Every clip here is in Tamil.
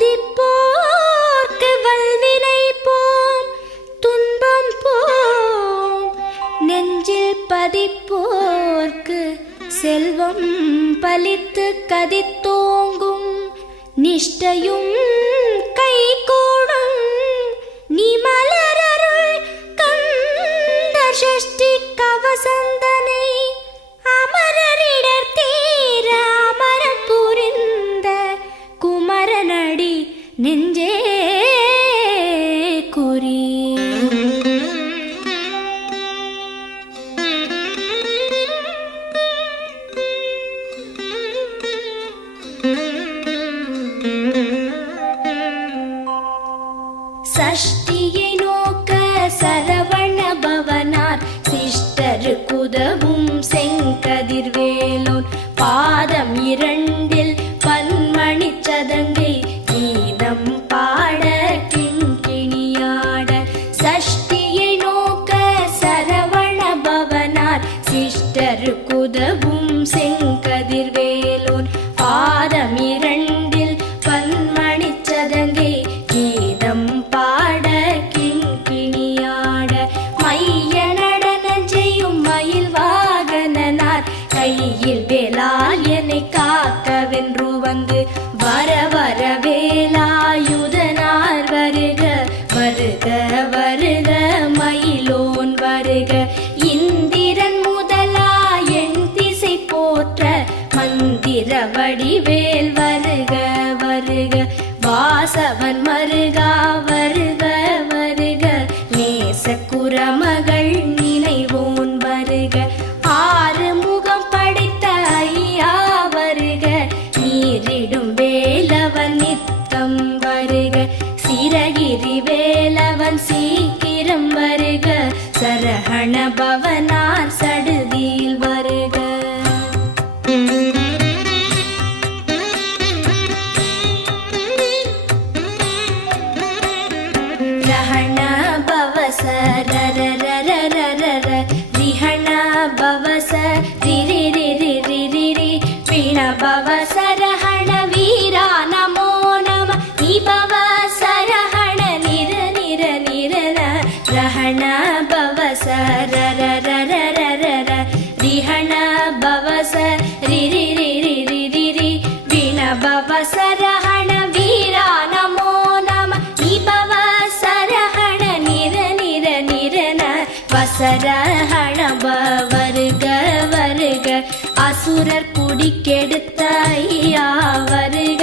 துதிப்போர்க்கு வல்வினை போம் துன்பம் போம், நெஞ்சில் பதிப்போர்க்கு செல்வம் பலித்து கதித்தோங்கும், நிஷ்டையும் கைகூடும் நீ மலரருள் கந்த சஷ்டி கவசந்தனை, அமரரிடர் தீர அமரம் புரிந்த குமரனடி நெஞ்சே குறி. சஷ்டியை நோக்க சரவண பவனார் சிஷ்டருக்குதவும் செங்கதிர்வேலோன், பாதம் இரண்டில் பன்மணி சதங்கை கீதம் பாட கிண்கிணியாட. சஷ்டியை நோக்க சரவண பவனார் சிஷ்டருக்குதவும் செங்கதிர்வேலோன், பாதம் இரண்டில் பன்மணி சதங்கை கீதம் பாட கிண்கிணியாட. மைய நடன செய்யும் மயில் வாகனனார் கையில் வேலால் என்னை காக்கவென்று வந்து, வர வர வேலாயுதனார் வருக வருக வருக மயிலோன் வருக. இந்திரன் முதலா என் திசை போற்ற மந்திர வடிவேல் வருக வருக. வாசவன் மருகா வருக வருக, நேச குரமகள் நினைவோன் வருக. ஆறு முகம் படைத்த ஐயா வருக, நீரிடும் வேலவன் நித்தம் வருக. சிரகிரி வேலவன் சீக்கிரம் வருக, சரஹண பவனார் சடுதியில் வருக. ரஹண பவச ரரரரரரர, ரிஹண பவச ரிரிரிரிரிரிரி, பிண பவச ரஹண வீரா நமோ நம, நிபவ சரஹண நிர நிர நிரன. ரஹண பவச ரரரரரரர, ரிஹண பவச ரிரிரிரிரிரிரி, பிண பவச ரஹண வீரா நமோ நம, நிபவ சரஹண நிர நிர நிரன. வசரஹண வருக வருக, அசுரர் குடிக்கெடுத்த ஐயா வருக.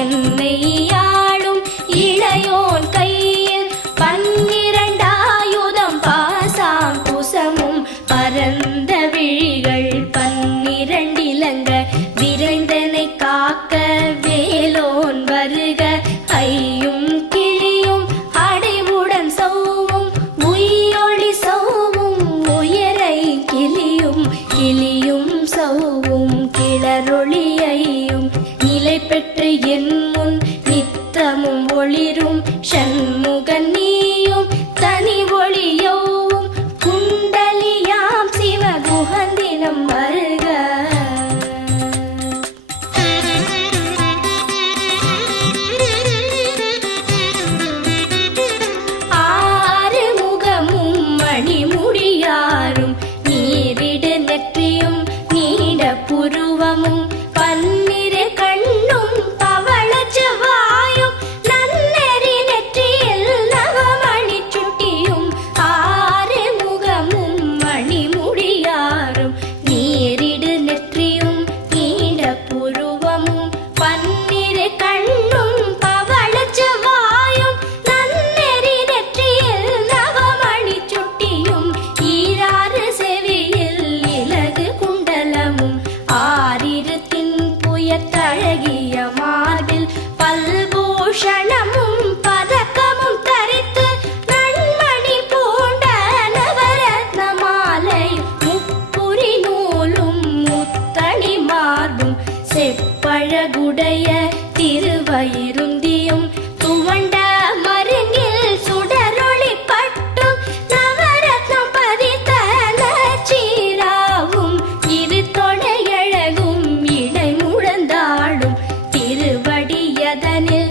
என்னை ஆளும் இளையோன் கையில் பன்னிரண்டாயுதம் பாசாம் குசமும், பரந்த விழிகள் பன்னிரண்டிலங்க விரைந்தனை காக்க வேலோன் வருக. ஐயும் கிளியும் அடைவுடன் சௌவும் உயிரொளி சௌவும், உயரை கிளியும் கிளியும் சௌவும் கிளரொளியையும், நிலை பெற்று என் முன் நித்தமும் ஒளிரும் ஷண்முகன் நீயும் தனி ஒளியோவும், குண்டலியாம் சிவ குஹந்தினம் வருக. ஆறு முகமும் மணிமுடியாரும், நீரிடு நெற்றியும் நீட புருவமும், பன்னிரு கண்ணும் பவள செவ்வாயும், நன்னெறி நெற்றியில் நவமணி சுட்டியும். ஆறு முகமும் மணிமுடியாரும், நீரிடு நெற்றியும் நீட புருவமும், பன்னிரு கண்ணும் பவள செவ்வாயும், நன்னெறி நெற்றியில் நவமணி சுட்டியும். ஈராறு செவியில் இலகு குண்டலமும், ஆறிரு தின்புயத்தழகிய மார்பில் பல்பூஷணமும் பதக்கமும் தரித்து, நன்மணி பூண்ட நவரத்ன மாலை முப்புரி நூலும் முத்தணி மார்பும், செப்பழகுடைய திருவயிருந்தியும், துவண்ட மருங்கில் சுடரொளி பட்டும், நவரத்னம் பதித்த நச்சீராவும், இரு தொடையழகும் இடை முழந்தாடும், திருவடியதனில்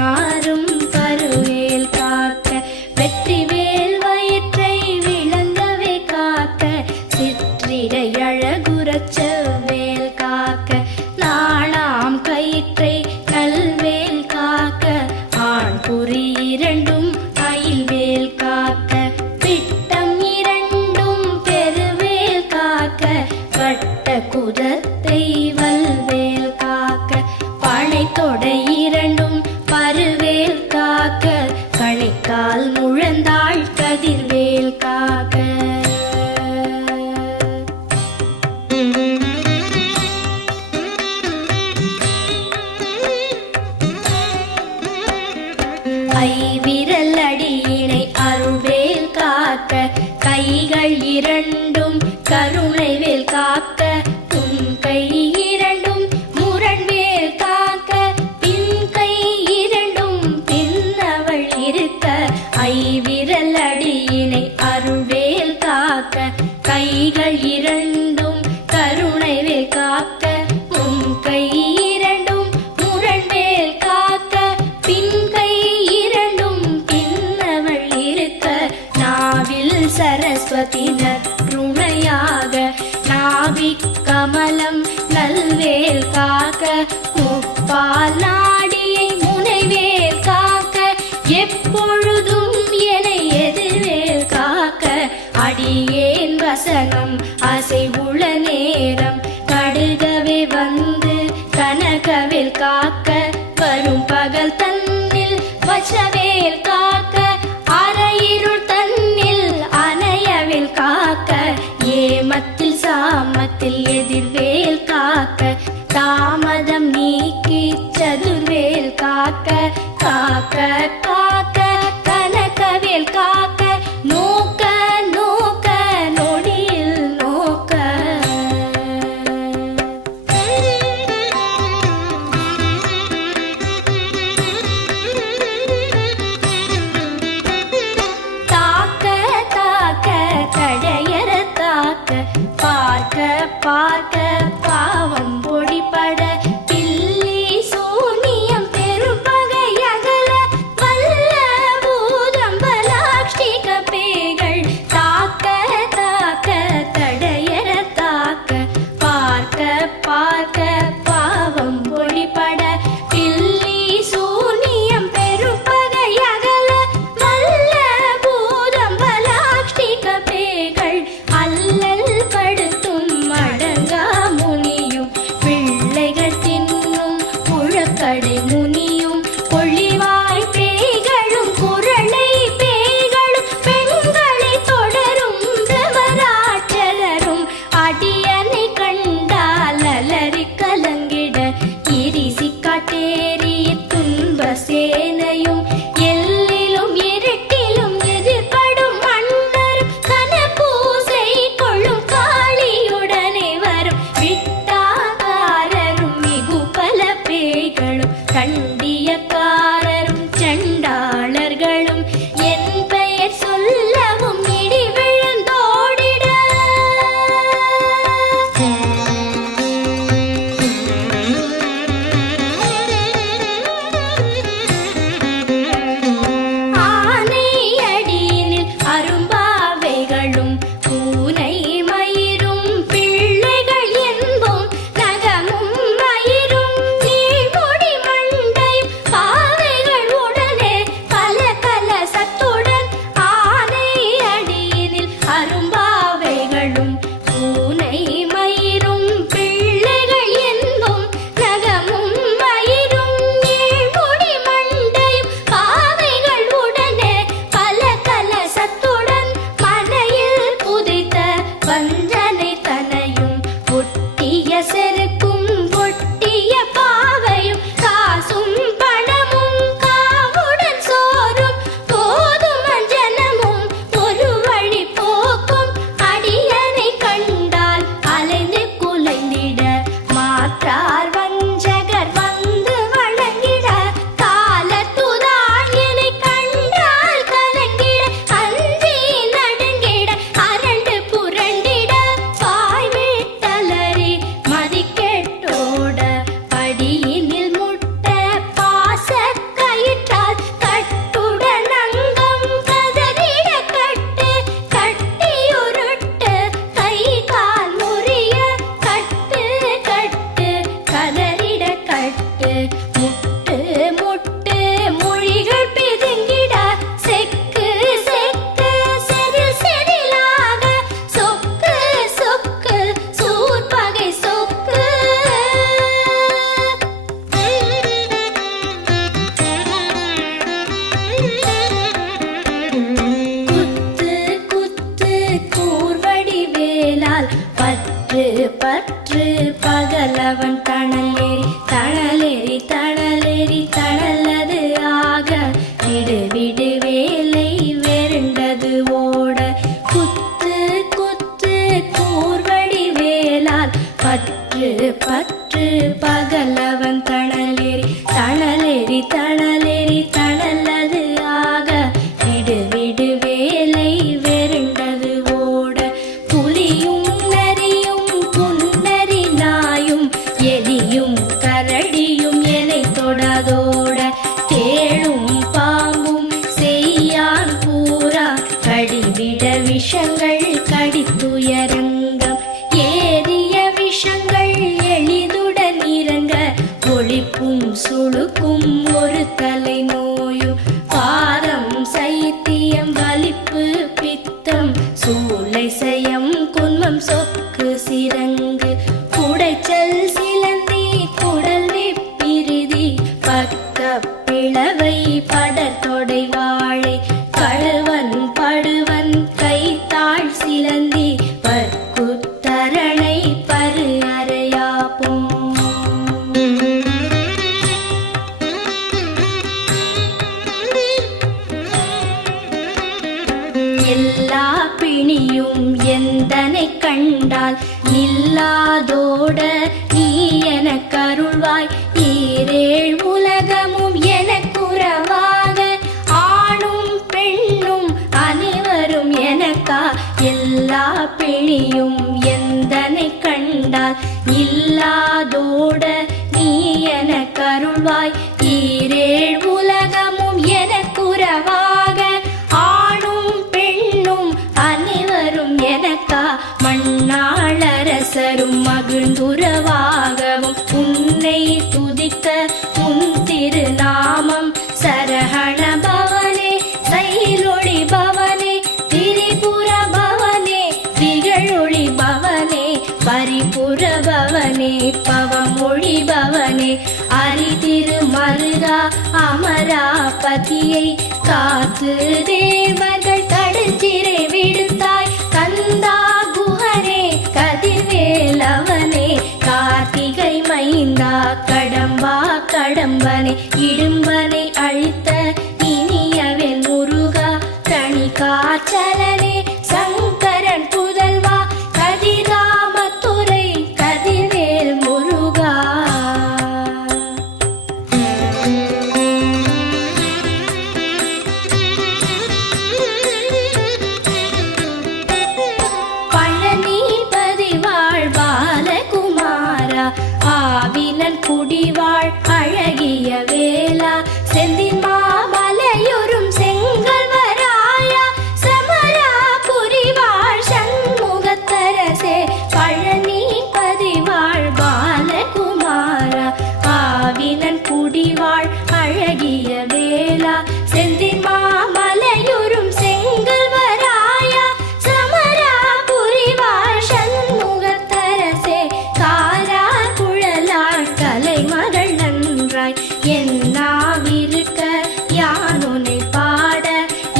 நாரும் பருவேல் காக்க வெற்றிவேல் வயிற்றை விளங்கவே காக்க சிற்றிடை அழகுறச் செவ்வேல் காக்க நாணாம் கயிற்றை நல்வேல் காக்க ஆண் குறி இரண்டும் அயில்வேல் காக்க பிட்டம் இரண்டும் பெருவேல் காக்க வட்ட குதத்தை வல்வேல் காக்க பனை தொடை இரண்டும் பருவேல் காக்க கணைக்கால் முழந்தாள் கதிர்வேல் காக்க ஐவிரல் அடியினை அருள்வேல் காக்க கைகள் இரண்டும் கருணைவேல் காக்க உன் கை இரண்டும் முரண்வேல் காக்க பின் கை இரண்டும் பின்னவள் இருக்க ஐவிரல் அடியினை அருள்வேல் காக்க கைகள் இரண்டும் கருணைவேல் காக்க உன் கை இரண்டும் முரண்வேல் காக்க பின் கை இரண்டும் பின்னவள் இருக்க நாவில் சரஸ்வதி நற்றுணையாக நாவிக் கமலம் நல்வேல் காக்க முப்பால் நாடியை முனைவேல் காக்க எப்பொழுதும் என எதிர்வேல் காக்க அடியேன் வசனம் அசைவுள நேரம் கடுகவே வந்து கனகவேல் காக்க வரும் பகல் தன்னில் வச்சவேல் காக்க அரையிருள் தன்னில் அணையவேல் காக்க ஏமத்தில் சாமத்தில் எதிர்வேல் காக்க தாமதம் நீக்கி சதுர்வேல் காக்க காக்க காக்க கனகவேல் காக்க நோக்க நோக்க நொடியில் நோக்க தாக்க தாக்க தடையற தாக்க பார்க்க பார்க்க பாவம் பொடிபட பில்லி சூனியம் பெரும்பகை அகல வல்ல பூதம்பலாக்ஷிக பேய்கள் தாக்க தாக்க தடையற தாக்க பார்க்க பார்க்க பாவம் பொடிபட பில்லி சூனியம் பெரும்பகை அகல வல்ல பூதம்பலாக்ஷிக பேய்கள் அல்லல் படுத்தும் அடங்கா முனியும் பிள்ளைகள் தின்னும் புழக்கடை முனியும் பொழிவாய் பேய்களும் குரளை பேய்களும் பெண்களை தொடரும் பிரமராட்சலரும் அடியனை கண்டால் அலறி கலங்கிட இரிசி காட்டேறி துன்ப சேனையும் எல்லிலும் இருட்டிலும் எதிர்படும் மன்னரும் கனபூசை கொள்ளும் காளியுடனே வரும் விட்டாகாரரும் மிகு பல பேய்களும் கண்டியக்காரரும் சண்டாளர்களும் என் பெயர் சொல்லவும் இடி விழுந்தோடிட விடு விடு வேலை வெருண்டது ஓட குத்து குத்து கூர்வடி வேலால் பற்று பற்று பகலவன் தணலேறி தணலேறி தணலேறி தணலது ஆக விடு விடு வேலை வெருண்டது ஓட புலியும் நரியும் புன்னரி நாயும் எலியும் கரடியும் எனை தொடாதோட தேளும் பாம்பும் செய்யான் பூரா கடிவிட விஷங்கள் கடித்துயரங்கம் ஏறிய விஷங்கள் எளிதுடன் இறங்க ஒளிப்பும் சுளுக்கும் ஒரு தலை நோயும் பாரம் சைத்தியம் வலிப்பு பித்தம் சூளை சயம் குன்மம் சொக்கு சிரங்கு குடைச்சல் சிலந்தி குடல் வெப்பிரிதி பக்க பிளவை படத்தொடை வாழை கழுவன் படுவன் கைத்தாள் சிலந்தி பற்குத்தரணை பரு அறையாப்பும் எல்லா பிணியும் எந்தனை கண்டால் நில்லாதோட நீ எனக் கருள்வாய் ஈரேழ் உலகமும் எனக்குறவாக ஆணும் பெண்ணும் அனைவரும் எனக்கா எல்லா பிணியும் எந்தனை கண்டால் இல்லாதோட நீ எனக் கருள்வாய் ஈரேழ் உலகமும் எனக்குறவாக ஆணும் பெண்ணும் அனைவரும் எனக்கா மண்ணாளரசரும் மகிழ்ந்துறவாகவும் உன்னை துதிக்க உன் திருநாமம் சரஹண பவனே சைலொளி பவனே திரிபுர பவனே திகழொளி பவனே பரிபுர பவனே பவமொழி பவனே அரிதிரு மருகா அமராபதியை காத்து தேவர்கள் கடுஞ்சிறை விடுத்தாய் கந்தா குஹனே கதிர்வேலவனே கார்த்திகை மைந்தா கடம்பா கடம்பனே இடும்பனை அழித்த இனியவென் முருகா தனி காச்சலனே சங்கரன் புதல்வா கதிராமத்துறை கதிர்வேல் முருகா பழனிபதி வாழ்பாலகுமாரா ஆவினன் குடிவாழ் அழகிய வேலா செந்தின் மாமலையொரும் செங்கல்வராயா சமரா புரிவாழ் சண்முகத்தரசே பழனிபதி வாழ்பாலகுமாரா ஆவினன் குடிவாழ் அழகிய வேலா செந்தின் மாமலையொரும் செங்கல்வராயா சமரா புரிவாழ் சண்முகத்தரசே காரா குழலாள் கலைமகள் நன்றாய் என்னாவிருக்க யானுனை பாட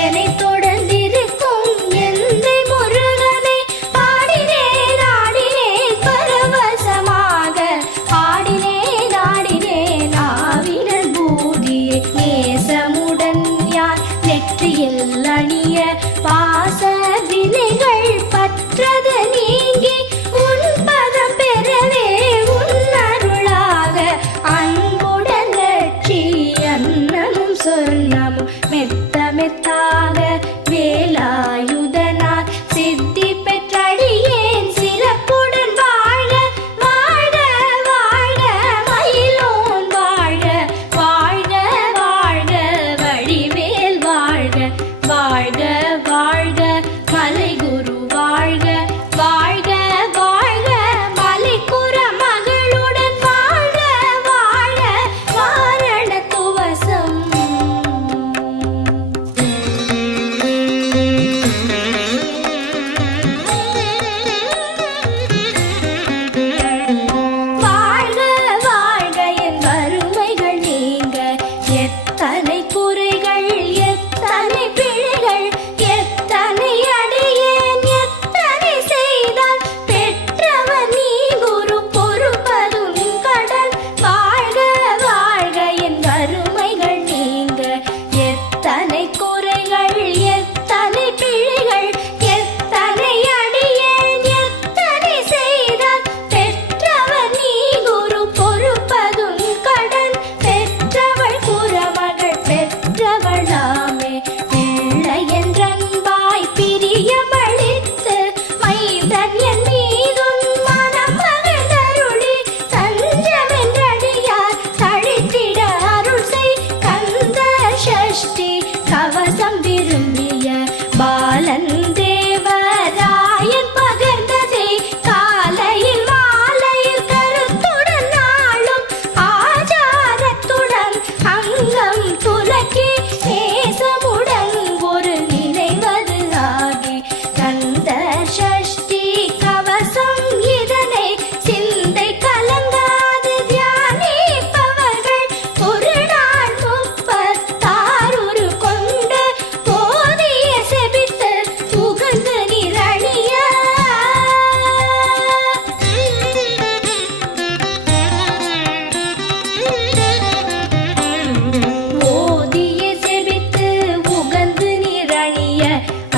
என்னை தொடர்ந்திருக்கும் எந்தை முருகனை பாடினேன் ஆடினேன் பரவசமாக ஆடினேன் ஆடினேன் ஆவினன் பூதியை நேசமுடன் யார் நெற்றியில் அணிய பாச வினைகள் பற்றது நீங்கி உன் பதம் பெறவே உன் அருளாக அன்புடன் லட்சி அன்னமும் சொன்னமும் மெத்த மெத்தாக வேலாயுதனார் சித்தி பெற்றடியேன் சிறப்புடன் வாழ வாழ வாழ மயிலோன் வாழ வாழ்க வாழ்க வடிவேல் வாழ்க வாழ்க வாழ்க மலைகுரு வாழ்க வாழ்க வாழ்க மலைக்குற மகளுடன் வாழ்க வாழ வாரண துவசம் எத்தனை குறைகள் எத்தனை பிழைகள் எத்தனை அடியேன் எத்தனை செய்தால் பெற்றவர் நீ குரு பொறுப்பதும் கடன் பெற்றவள் குறமகள் பெற்றவளாமே பிள்ளை என்றன்பாய் பிரியமளித்து மைந்தன் என் மீதும் மனம் மகிழ்ந்தருளி தஞ்சமென்றடியார் தழித்திட அருள் செய் கந்த சஷ்டி கவசம் விரும்பிய பாலன் தேவராயன் பகர்ந்ததே காலையில் மாலையில் கருத்துடன் நாளும் ஆச்சாரத்துடன் அங்கம் துலக்கி நேசமுடன் ஒரு நினைவது ஆகி கந்த சஷ்டி கவசம் இதனை சிந்தை கலங்காது தியானிப்பவர்கள் ஒரு நாள் 36 கொண்டு போதிய செபித்து புகழ்ந்து நிரணிய ஓதிய செபித்து உகந்து நிரணிய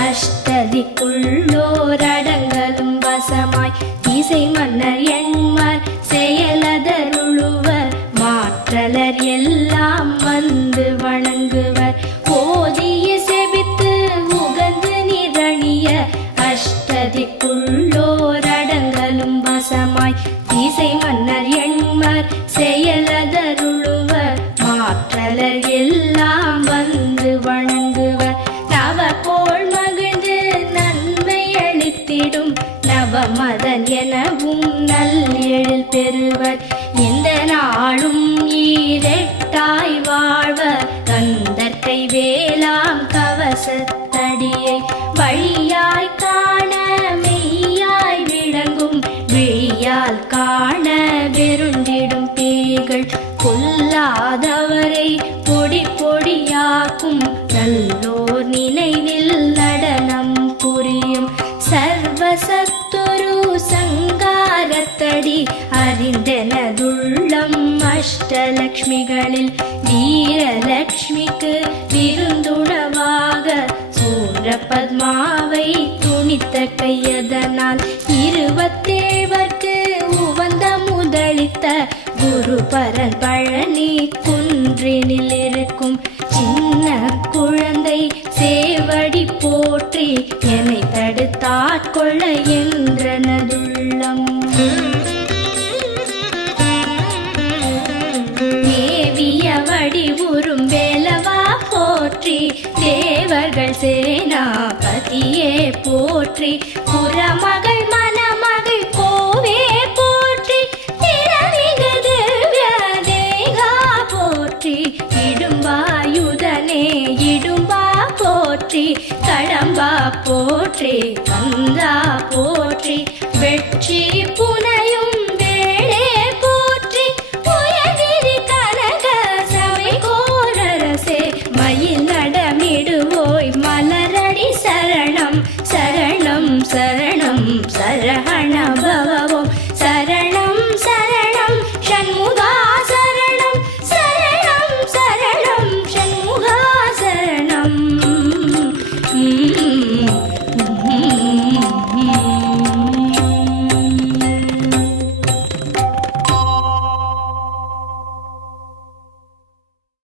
அஷ்டதிக்குள்ளோரடங்கலும் வசமாய் இசை மன்னர் எண்மர் செயலதருளுவர் மாற்றலர் எல்லாம் வந்து வணங்குவர் ஓதிய செபித்து உகந்து நிரணிய அஷ்டதிக்குள்ளோரடங்கலும் வசமாய் இசை மன்னர் எண்மர் செயலதருளுவர் மாற்றலர் எல்லாம் வந்து வணங்குவர் நவகோள் மகிழ்ந்து நன்மை அளித்திடும் நவமதன் எனவும் நல்லெழில் பெறுவர் இந்த நாளும் ஈரெட்டாய் வாழ்வர் கந்தற்கை வேளாம் கவசத்தடியை வழியாய் காண மெய்யாய் விளங்கும் விழியால் காண வெருண்டிடும் பேய்கள் கொல்லாதவரை பொடி பொடியாக்கும் நல்லோர் நினைவில் நடனம் புரியும் சர்வசத்துரு சங்காரத்தடி அறிந்தனதுள்ளம் அஷ்டலக்ஷ்மிகளில் வீரலக்ஷ்மிக்கு விருந்துணவாக சூரபத்மாவை துணித்த கையதனால் 27 உவந்த முதலித்த குருபரன் பழனி குன்றினில் இருக்கும் சின்ன குழந்தை சேவடி போற்றி என்னை தடுத்தாட்கொள்ள என்றனதுள்ளம் மேவிய வடிவுறும் வேலவா போற்றி தேவர்கள் சேனாபதியே போற்றி புறமகள் மணமகள் கோவே போற்றி திறமிகு திவ்ய தேகா போற்றி இடும்பாயுதனே இடும்பா போற்றி கடம்பா போற்றி கந்தா போற்றி